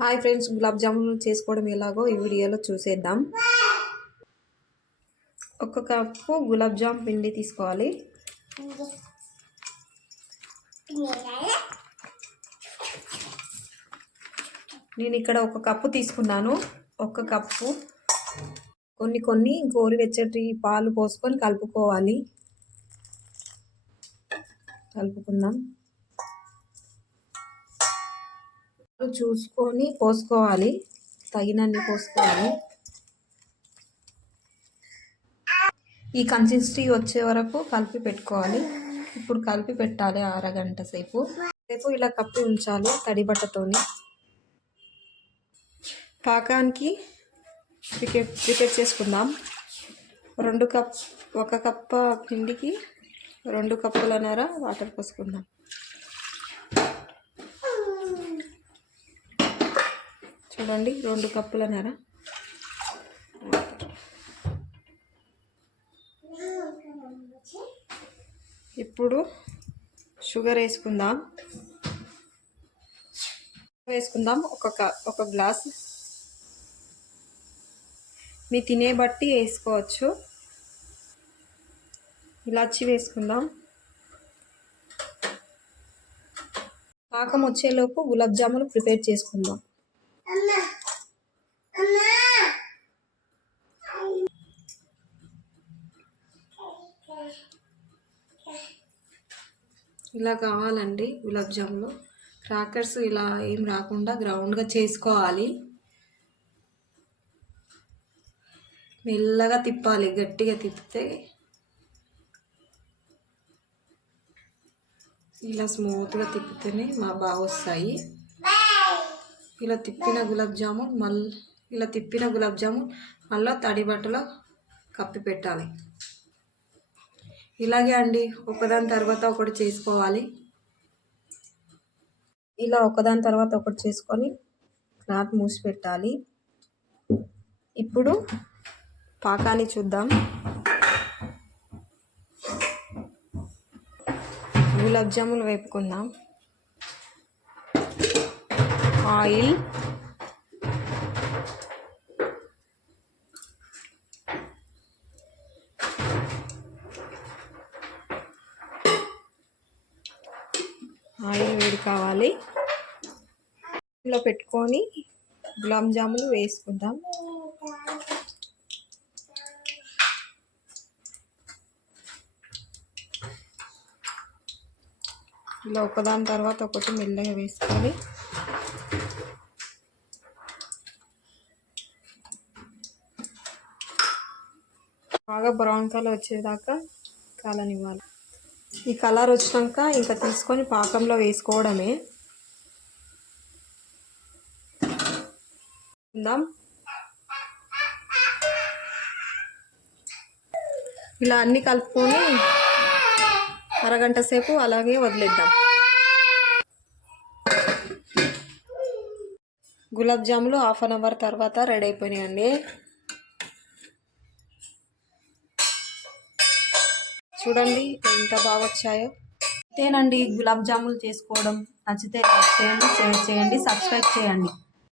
Hi friends, gulab jamun చేసుకోవడం ఎలాగో ఈ వీడియోలో చూసేద్దాం. 1 కప్పు గులాబ్ జామ్ పిండి తీసుకోవాలి. నేను ఇక్కడ 1 కప్పు తీసుకున్నాను. 1 కప్పు కొన్ని గోరువెచ్చటి పాలు పోసుకొని కలుపుకుందాం. చూసుకొని పోసుకోవాలి, తగినన్ని పోసుకోవాలి. ఈ కన్సిస్టెన్సీ వచ్చే వరకు కలిపి పెట్టుకోవాలి. ఇప్పుడు కలిపి పెట్టాలి అరగంట సేపు ఇలా కప్పి ఉంచాలి తడి బట్టతోని. పాకానికి ప్రిపేర్ చేసుకుందాం. 1 కప్ప పిండికి 2 కప్పులన్నర వాటర్ పోసుకుందాం. చూడండి, 2 కప్పులన్నర. ఇప్పుడు షుగర్ వేసుకుందాం. ఒక గ్లాస్. మీ తినే బట్టి వేసుకోవచ్చు. ఇలాచి వేసుకుందాం. పాకం వచ్చేలోపు గులాబ్ జాములు ప్రిపేర్ చేసుకుందాం. ఇలా కావాలండి గులాబ్ జాములు. క్రాకర్స్ ఇలా ఏం రాకుండా గ్రౌండ్గా చేసుకోవాలి. మెల్లగా తిప్పాలి, గట్టిగా తిప్పితే ఇలా స్మూత్గా తిప్పితేనే బాగా వస్తాయి. ఇలా తిప్పిన గులాబ్ జామున్ మళ్ళీ తడి బట్టలో కప్పి పెట్టాలి. ఇలాగే అండి, ఒకదాని తర్వాత ఒకటి చేసుకోవాలి. ఇలా ఒకదాని తర్వాత ఒకటి చేసుకొని క్లాత్ మూసి పెట్టాలి. ఇప్పుడు పాకాన్ని చూద్దాం. గులాబ్ జాములు వేపుకుందాం. ఆయిల్, వేడి కావాలి. ఇలా పెట్టుకొని గులాబ్ జాములు వేసుకుందాం. ఇలా ఒకదాని తర్వాత ఒకటి మెల్లగా వేసుకోవాలి. బాగా బ్రౌన్ కలర్ వచ్చేదాకా కాలనివ్వాలి. ఈ కలర్ వచ్చినాక ఇంకా తీసుకొని పాకంలో వేసుకోవడమే. ఇలా అన్ని కలుపుకొని అరగంట సేపు అలాగే వదిలేద్దాం. గులాబ్ జాములు 1/2 అవర్ తర్వాత రెడీ అయిపోయినాయండి. చూడండి ఎంత బాగా వచ్చాయో. అంతేనండి గులాబ్ జాములు చేసుకోవడం. నచ్చితే లైక్ చేయండి, షేర్ చేయండి, సబ్స్క్రైబ్ చేయండి.